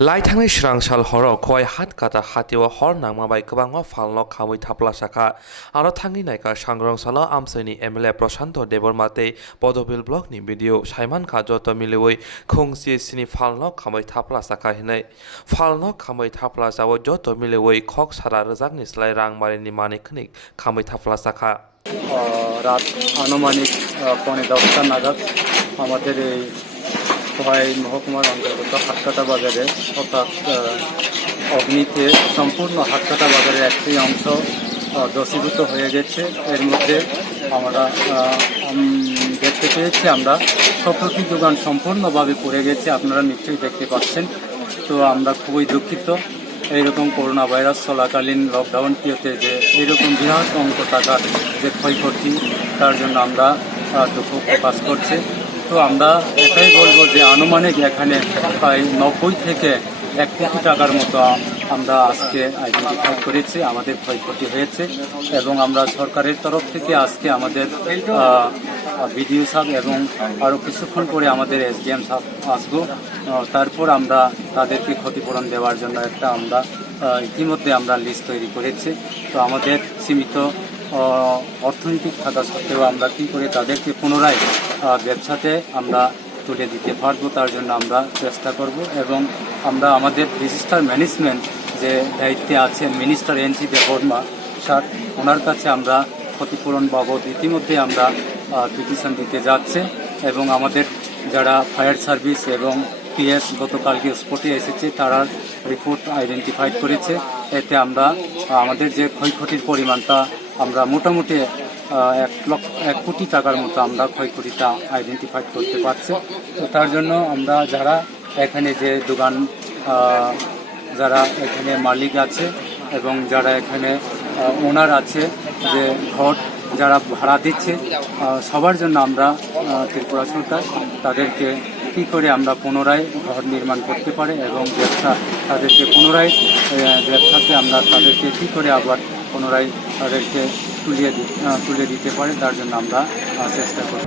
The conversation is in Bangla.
Laithangnai Srangsal horo Khowai Hatkata Hatio Horjakha Kabangma Falno Khowai Thaplasakha Aro Thangnai ka Srangsalni Amsaini MLA Prashanto Debormate Podobil blog ni video Saiman ka joto milewoi Khongsi sini Falno Khowai Thaplasakha hinai Falno Khowai Thaplasawo joto milewoi khok sara rjakni slai rangmari ni maniknik Khowai Thaplasakha রাত আনুমানিক 10:30 নাগাদ আমাদের এই খোয়াই মহকুমার অন্তর্গত হাটকাটা বাজারে অর্থাৎ অগ্নিতে সম্পূর্ণ হাটকাটা বাজারের একটি অংশ দূষীভূত হয়ে গেছে। এর মধ্যে আমরা দেখতে পেয়েছি আমরা প্রকৃতি দোকান সম্পূর্ণভাবে পড়ে গেছে, আপনারা নিশ্চয়ই দেখতে পাচ্ছেন। তো আমরা খুবই দুঃখিত, এইরকম করোনা ভাইরাস চলাকালীন লকডাউন পিরিয়ডে যে এইরকম বিরাট অঙ্ক টাকার যে ক্ষয়ক্ষতি, তার জন্য আমরা দুঃখ প্রকাশ করছি। তো আমরা এটাই বলবো যে আনুমানিক এখানে প্রায় 90 থেকে 1 কোটি টাকার মতো আমরা আজকে আইডেন্টিফাই করেছি আমাদের ক্ষয়ক্ষতি হয়েছে। এবং আমরা সরকারের তরফ থেকে আজকে আমাদের বিডিও সাহেব এবং আরও কিছুক্ষণ পরে আমাদের এসডিএম সাহেব আসবো, তারপর আমরা তাদেরকে ক্ষতিপূরণ দেওয়ার জন্য একটা আমরা ইতিমধ্যে আমরা লিস্ট তৈরি করেছি। তো আমাদের সীমিত অর্থনৈতিক থাকা সত্ত্বেও আমরা কী করে তাদেরকে পুনরায় ব্যবসাতে আমরা তুলে দিতে পারবো, তার জন্য আমরা চেষ্টা করব। এবং আমরা আমাদের রেজিস্টার ম্যানেজমেন্ট যে দায়িত্বে আছেন মিনিস্টার এনসি দেববর্মা স্যার, ওনার কাছে আমরা ক্ষতিপূরণ বাবদ ইতিমধ্যে আমরা পিটিশন দিতে যাচ্ছে। এবং আমাদের যারা ফায়ার সার্ভিস এবং পিএস গতকালকে স্পটে এসেছে, তারা রিপোর্ট আইডেন্টিফাই করেছে। এতে আমরা আমাদের যে ক্ষয়ক্ষতির পরিমাণটা আমরা মোটামুটি 1 কোটি টাকার মতো আমরা ক্ষয়ক্ষতিটা আইডেন্টিফাই করতে পারছি। তো তার জন্য আমরা যারা এখানে যে দোকান, যারা এখানে মালিক আছে এবং যারা এখানে ওনার আছে, যে ঘর যারা ভাড়া দিচ্ছে, সবার জন্য আমরা ত্রিপুরা সরকার তাদেরকে কী করে আমরা পুনরায় ঘর নির্মাণ করতে পারি এবং ব্যবসা তাদেরকে পুনরায় ব্যবসাতে আমরা তাদেরকে কী করে আবার পুনরায় তাদেরকে তুলে দিতে পারি, তার জন্য আমরা চেষ্টা করি।